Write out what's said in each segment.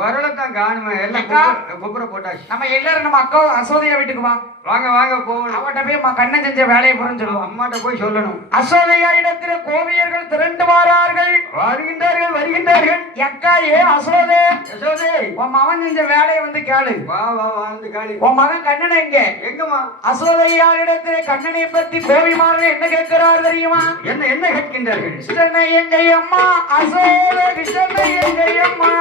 வரலத்தான் காணுமே எல்லாம் குப்புற போட்டாச்சு. நம்ம எல்லாரும் நம்ம அக்கா அசோதையா வீட்டுக்கு வா. வாங்க வாங்க போகணும். அவட்ட போய் கண்ணன் செஞ்ச வேலையை புரிஞ்சு சொல்லுவோம். அம்மாட்ட போய் சொல்லணும். அசோதையா இடத்துல கோவியர்கள் திரண்டு வாரார்கள். வருகின்றார்கள் வருகின்றார்கள். எக்கா ஏ அசோதே யசோதே உன் மகன் செஞ்ச வேலையை வந்து கேளு. வா வா வந்து காளி. உன் மகன் கண்ணன் எங்க? எங்கம்மா? அசோதையா இடத்துல கண்ணனை பத்தி கோவிமார்கள் என்ன கேட்கிறார் தெரியுமா? என்ன என்ன கேட்கின்றார்கள்? கிருஷ்ணனை எங்க அம்மா அசோத கிருஷ்ணனை எங்க அம்மா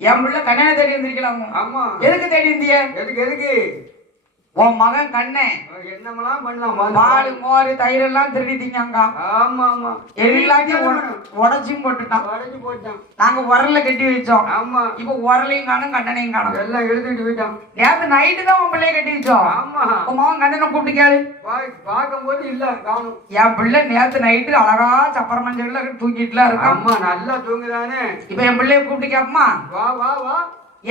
என் பிள்ளை கண்ணனை தேடி இருந்திருக்கலாமோ? ஆமா. எதுக்கு தேடி இருந்திய? எதுக்கு எதுக்கு? உன் மகன் கண்ணே என்னமெல்லாம் பண்ணலாம். பால் மோர் தயிர் எல்லாம் திருடி திங்காங்க. ஆமா ஆமா. எல்லாத்தையும் உடச்சும் போட்டுட்டான். உடச்சு போட்டான். நாங்க உரல்ல கட்டி வச்சோம். ஆமா. இப்ப உரலையும் காணும் கண்ணனையும் காணும். எல்லாம் எழுதிட்டு போயிட்டான். நேத்து நைட்டு தான் உன் பிள்ளைய கட்டி வச்சோம். ஆமா. உன் மகன் கண்ணனை கூப்பிட்டு கேளு. பார்க்கும்போது இல்ல காணும். என் பிள்ளை நேத்து நைட்டு அழகா சப்பர மஞ்சள்ல தூக்கிட்டுலாம் இருக்கான். அம்மா நல்லா தூங்குதானே. இப்ப என் பிள்ளைய கூப்பிட்டு கேப்பமா? வா வா வா.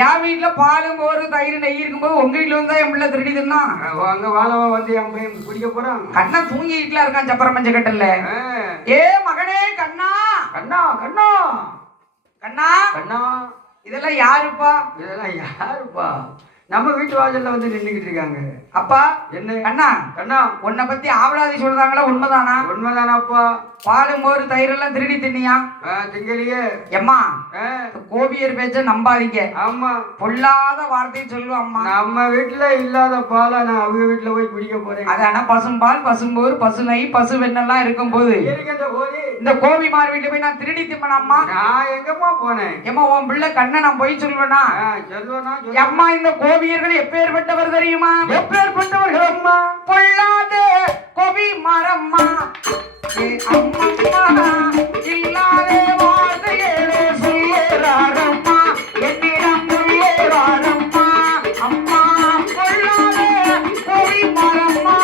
என் வீட்டுல பாலும் மோர் தயிர் நெய் இருக்கும்போது உங்க வீட்டுல வந்து என் பிள்ளை திருடி தின்னா அங்க வாழவா வந்து என் பையன் குடிக்க போறான். கண்ணா தூங்கிட்டுல இருக்கான் சப்பர மஞ்ச கட்டல. ஏ மகனே கண்ணா கண்ணா கண்ணா கண்ணா கண்ணா இதெல்லாம் யாருப்பா? இதெல்லாம் யாருப்பா? நம்ம வீட்டு வாசல்ல வந்து நின்னுக்கிட்டு இருக்காங்க. அப்பா என்ன கண்ணா கண்ணா உன்னை பத்தி ஆவலாதி சொல்றாங்களா உண்மைதானா? உண்மைதானாப்பா. பாலும் மோர் தயிர் எல்லாம் திருடி தின்னியா? திங்கலையே. எம்மா கோபியர் பேச்ச நம்பாதீங்க. ஆமா. பொல்லாத வார்த்தையை சொல்லுவோம் அம்மா. நம்ம வீட்டுல இல்லாத பாலை நான் அவங்க வீட்டுல போய் குடிக்க போறேன். அதான பசும்பால் பசும்போர் பசு நெய் பசு வெண்ணெல்லாம் இருக்கும் போது இந்த கோபிமார் வீட்டுல போய் நான் திருடி திம்மனம்மா. நான் எங்கம்மா போனேன்? ஏமா உன் பிள்ளை கண்ணை நான் போய் சொல்லுவேனா? சொல்லுவேனா? அம்மா இந்த கோபியர்கள் எப்பேற்பட்டவர் தெரியுமா? எப்பேற்பட்டவர்கள் அம்மா? பொல்லாத கோபி மரம்மா அம்மம்மா இல்லாதே வார்த்தைகளே சொல்லுறாரம்மா என்னிடம் சொல்லுறாரம்மா அம்மா பொல்லாத கோபி மரம்மா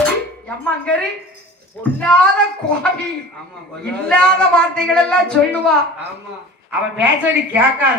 வச்சு எம்மா அங்கரு பொல்லாத கோபி ஆமா இல்லாத வார்த்தைகள் எல்லாம் சொல்லுவா. ஆமா அவன் பேசடி கேட்காத.